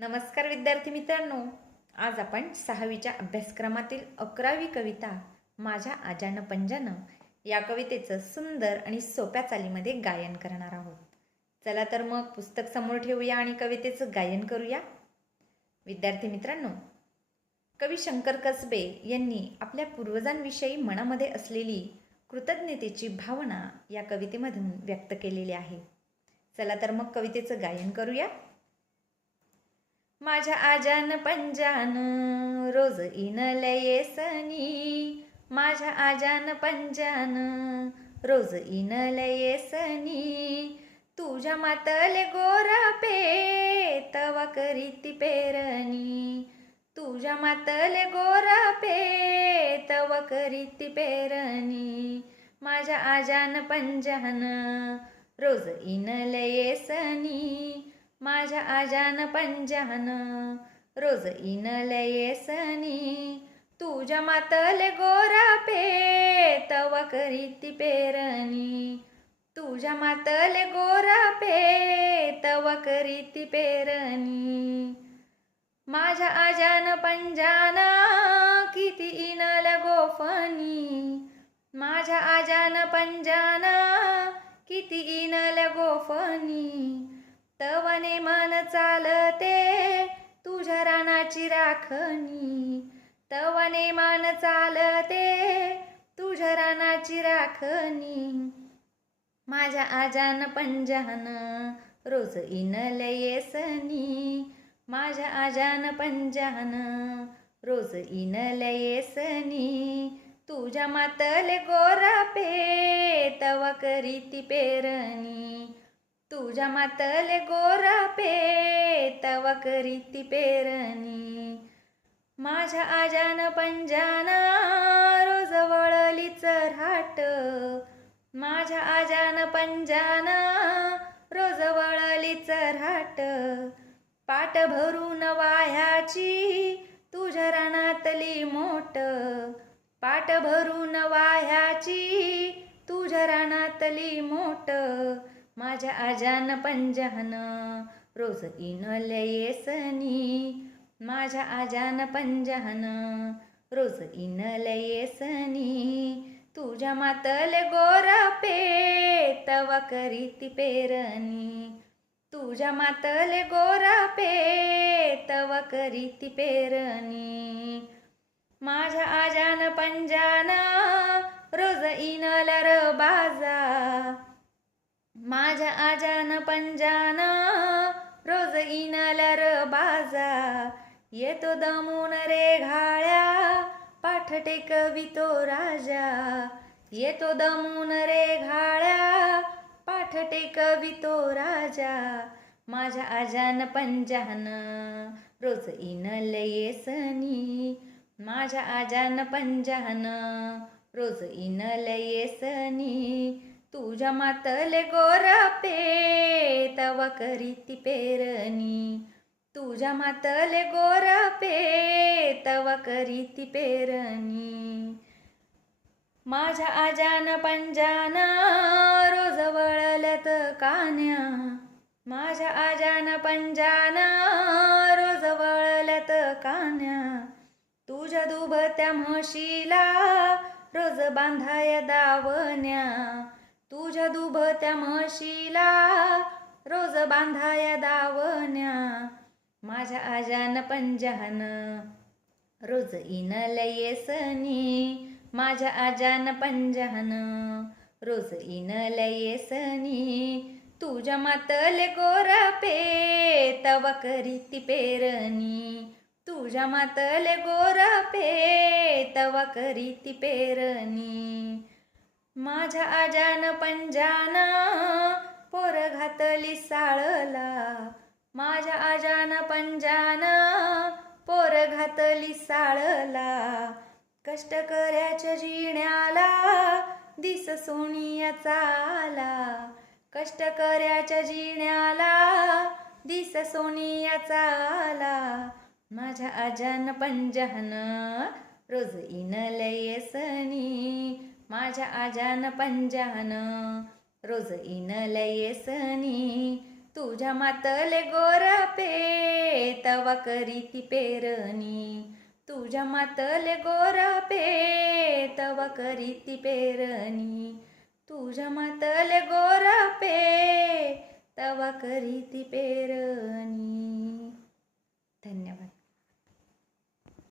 नमस्कार विद्यार्थी मित्रांनो, आज आपण 6वीच्या अभ्यासक्रमातील 11वी कविता माझ्या आजानं पंजानं या कवितेचं सुंदर आणि सोप्या चालीमध्ये गायन करणार आहोत. चला तर मग पुस्तक समोर ठेवूया आणि कवितेचं गायन करूया. विद्यार्थी मित्रांनो, कवी शंकर कसबे यांनी आपल्या पूर्वजांविषयी मनामध्ये असलेली कृतज्ञतेची भावना या कवितेमधून व्यक्त केलेली आहे. चला तर मग कवितेचं गायन करूया. माझ्या आजान पंजान रोज इनले येसनी, माझ्या आजान पंजान रोज इनले येसनी, तुझ्या मातले गोरा पे तवा करीती पेरणी, तुझ्या मातले गोरा पे तवा करीती पेरणी, माझ्या आजान पंजान रोज इनले येसनी, माझ्या आजान पंजान रोज इनले येसनी, तुझ्या मातले गोरा पे तवा करीती पेरणी, तुझ्या मातले गोरा पे तवा करीती पेरणी, माझ्या आजान पंजान किती इनल गोफनी, माझ्या आजान पंजान किती इनल गोफनी, तवने मन चालते तुझ्या रानाची राखणी, तवने मन चालते तुझ्या रानाची राखणी, माझ्या आजान पंजान रोज इनले येसनी, माझ्या आजान पंजान रोज इनले येसनी, तुझ्या मातले गोरा पे तवा करीती पेरणी, तुझ्या मातले गोरा पे तवा करीती पेरणी, माझ्या आजान पंजान रोज वळली चऱ्हाट, माझ्या आजान पंजान रोज वळली चऱ्हाट, पाट भरून वाह्याची तुझ्या रानातली मोठ, पाट भरून वाह्याची तुझ्या रानातली मोठ, माझ्या आजान पंजान रोज इनले येसनी, माझ्या आजान पंजान रोज इनले येसनी, तुझ्या मातले गोरा पे तवा करीती पेरणी, तुझ्या मातले गोरा पे तवा करीती पेरणी, माझ्या आजान पंजान रोज इनल र बाजा, माझ्या आजान पंजान रोज इनल र बाजा, येतो दमून रे घाळ्या पाठ टेकवितो राजा, येतो दमून रे घाळ्या पाठ टेकवितो राजा, माझ्या आजान पंजान रोज इनले येसनी, माझ्या आजान पंजान रोज इनले येसनी, तुझ्या मातले गोरा पे तवा करीती पेरणी, तुझ्या मातले गोरा पे तवा करीती पेरणी, माझ्या आजान पंजान रोज वळलत कान्या, माझ्या आजान पंजान रोज वळलत कान्या, तुझ्या दुभत्या म्हशीला रोज बांधाय दावण्या, तुझ्या दुभत्या म्हशीला रोज बांधाय दावण्या, माझ्या आजान पंजान रोज इनले येसनी, माझ्या आजान पंजान रोज इनले येसनी, तुझ्या मातले गोरा पे तवा करीती पेरणी, तुझ्या मातले गोरा पे तवा करीती पेरणी, माझ्या आजान पंजान पोर घातली साळला, माझ्या आजान पंजान पोर घातली साळला, कष्टकऱ्याच्या जिण्याला दिस सोनियाचा आला, कष्टकऱ्याच्या जिण्याला दिस सोनियाचा आला, माझ्या आजान पंजान रोज इनले येसनी, माझ्या आजान पंजान रोज इनले येसनी, तुझ्या मातले गोरा पे तवा करीती पेरणी, तुझ्या मातले गोरपे तवा करीती पेरणी, तुझ्या मातले गोरपे तवा करीती पेरणी. धन्यवाद.